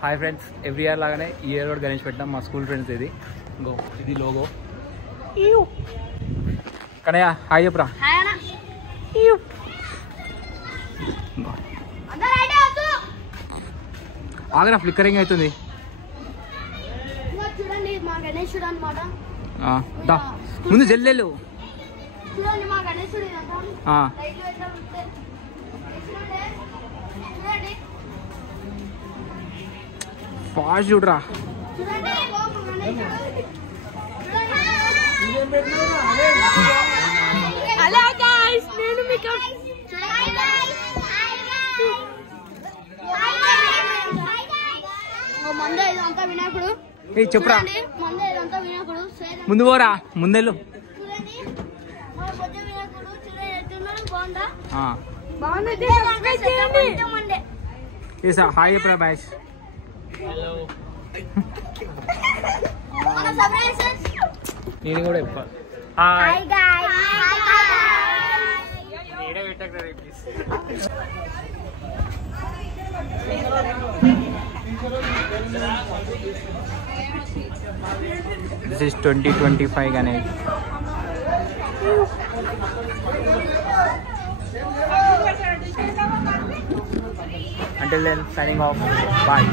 Hi friends, every year లాగానే ఈ year కూడా గణేష్ పెట్టాం. మా స్కూల్ ఫ్రెండ్స్ ఇది లోగో. కనయ్య హాయ్ చెప్పురా. ఆగరా, ఫ్లిక్కరింగ్ అవుతుంది. చూడండి మా గణేశుడు అన్నమాట. ముందు జల్లేలు. చూడండి మా గణేశుడు. ఫాస్ట్ చూడరా. హలో గైస్, నేను మీకు మందే ఇదంతా వినాయకుడు. చెప్పురా. మందే ఇదంతా వినాయకుడు. ముందు పోరా, ముందెళ్ళు. చూడండి మా పొద్దు వినాయకుడు. చూడండి ఎట్టున్నాడు, బాగుందా? హాయ్ చెప్పురా బాయ్స్. నేను కూడా చెప్పా. Hi this is 2025 Ganesh. Until then, signing off. Bye.